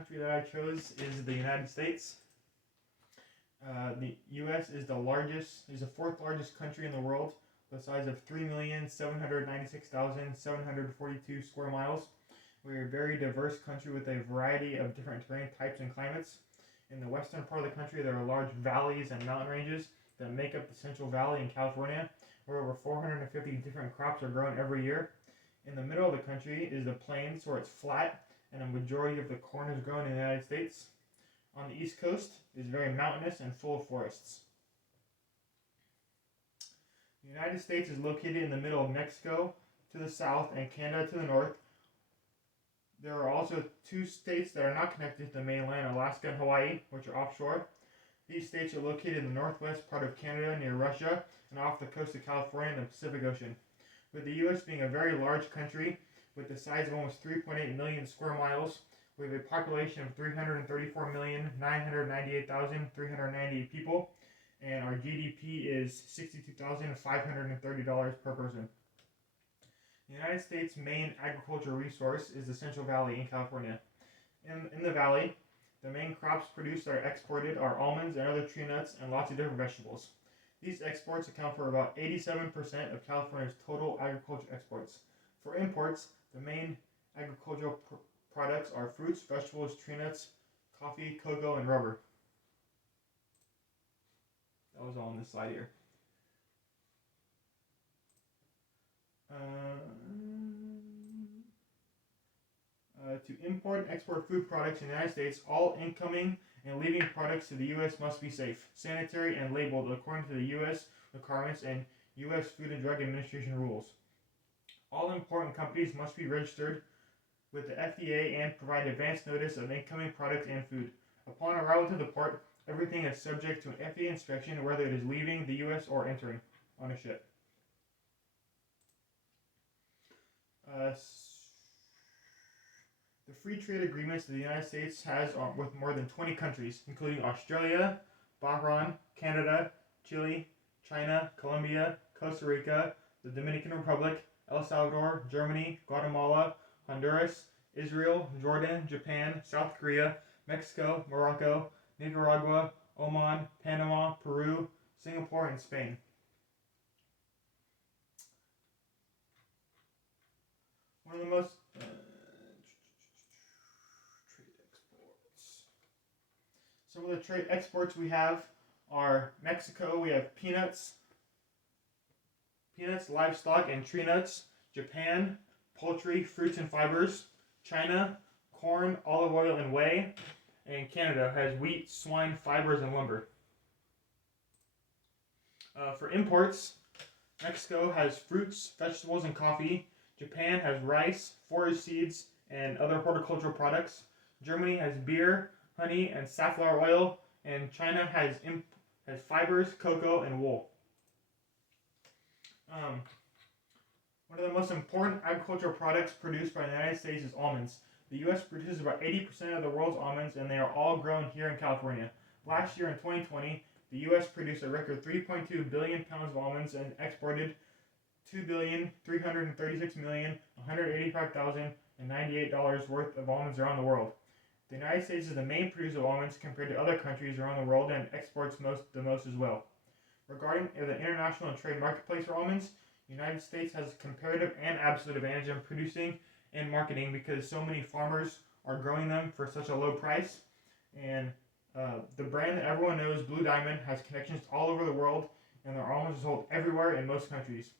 country that I chose is the United States. The U.S. is the fourth largest country in the world, with a size of 3,796,742 square miles. We're a very diverse country with a variety of different terrain types and climates. In the western part of the country, there are large valleys and mountain ranges that make up the Central Valley in California, where over 450 different crops are grown every year. In the middle of the country is the plains, where it's flat and a majority of the corn is grown in the United States. On the East Coast is very mountainous and full of forests. The United States is located in the middle of Mexico to the south and Canada to the north. There are also two states that are not connected to the mainland, Alaska and Hawaii, which are offshore. These states are located in the northwest part of Canada near Russia and off the coast of California in the Pacific Ocean. With the U.S. being a very large country with the size of almost 3.8 million square miles, we have a population of 334,998,398 people, and our GDP is $62,530 per person. The United States' main agricultural resource is the Central Valley in California. In the valley, the main crops produced that are exported are almonds and other tree nuts and lots of different vegetables. These exports account for about 87% of California's total agriculture exports. For imports, the main agricultural products are fruits, vegetables, tree nuts, coffee, cocoa, and rubber. That was all on this slide here. To import and export food products in the United States, all incoming and leaving products to the U.S. must be safe, sanitary, and labeled according to the U.S. requirements and U.S. Food and Drug Administration rules. All important companies must be registered with the FDA and provide advance notice of incoming products and food. Upon arrival to the port, everything is subject to an FDA inspection, whether it is leaving the U.S. or entering on a ship. The free trade agreements that the United States has with more than 20 countries, including Australia, Bahrain, Canada, Chile, China, Colombia, Costa Rica, the Dominican Republic, El Salvador, Germany, Guatemala, Honduras, Israel, Jordan, Japan, South Korea, Mexico, Morocco, Nicaragua, Oman, Panama, Peru, Singapore, and Spain. One of the most trade exports. Some of the trade exports we have are Mexico. We have peanuts, livestock, and tree nuts. Japan, poultry, fruits and fibers. China, corn, olive oil, and whey. And Canada has wheat, swine, fibers, and lumber. For imports, Mexico has fruits, vegetables, and coffee. Japan has rice, forage seeds, and other horticultural products. Germany has beer, honey, and safflower oil. And China has fibers, cocoa, and wool. One of the most important agricultural products produced by the United States is almonds. The U.S. produces about 80% of the world's almonds, and they are all grown here in California. Last year in 2020, the U.S. produced a record 3.2 billion pounds of almonds and exported 2,336,185,098 worth of almonds around the world. The United States is the main producer of almonds compared to other countries around the world and exports the most as well. Regarding the international and trade marketplace for almonds, the United States has a comparative and absolute advantage in producing and marketing because so many farmers are growing them for such a low price. And the brand that everyone knows, Blue Diamond, has connections all over the world, and their almonds are sold everywhere in most countries.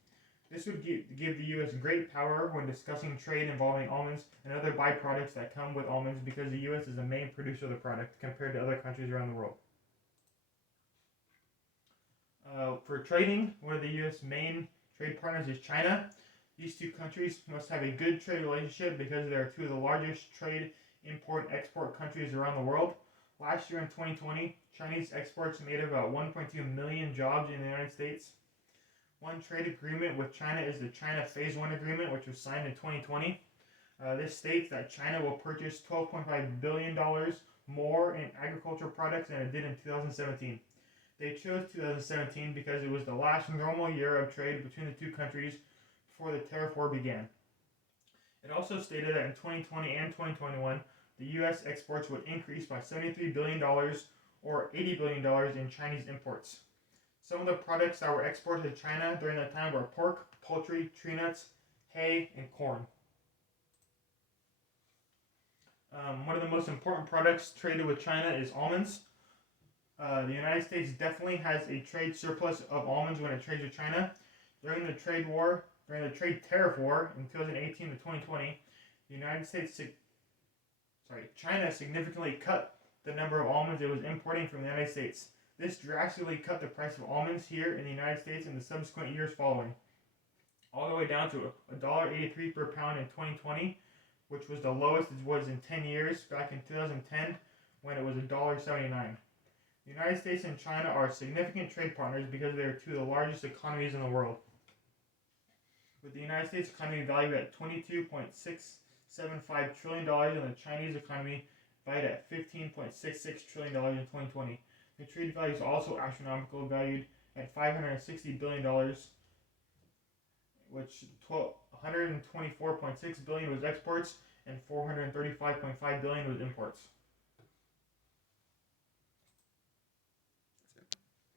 This would give the U.S. great power when discussing trade involving almonds and other byproducts that come with almonds because the U.S. is the main producer of the product compared to other countries around the world. For trading, one of the U.S. main trade partners is China. These two countries must have a good trade relationship because they are two of the largest trade, import, and export countries around the world. Last year in 2020, Chinese exports made about 1.2 million jobs in the United States. One trade agreement with China is the China Phase 1 agreement, which was signed in 2020. This states that China will purchase $12.5 billion more in agricultural products than it did in 2017. They chose 2017 because it was the last normal year of trade between the two countries before the tariff war began. It also stated that in 2020 and 2021, the U.S. exports would increase by $73 billion or $80 billion in Chinese imports. Some of the products that were exported to China during that time were pork, poultry, tree nuts, hay, and corn. One of the most important products traded with China is almonds. The United States definitely has a trade surplus of almonds when it trades with China. During the trade tariff war in 2018 to 2020, China significantly cut the number of almonds it was importing from the United States. This drastically cut the price of almonds here in the United States in the subsequent years following, all the way down to $1.83 per pound in 2020, which was the lowest it was in 10 years back in 2010 when it was $1.79. The United States and China are significant trade partners because they are two of the largest economies in the world. With the United States economy valued at $22.675 trillion and the Chinese economy valued at $15.66 trillion in 2020. The trade value is also astronomical, valued at $560 billion, which $124.6 billion was exports and $435.5 billion was imports.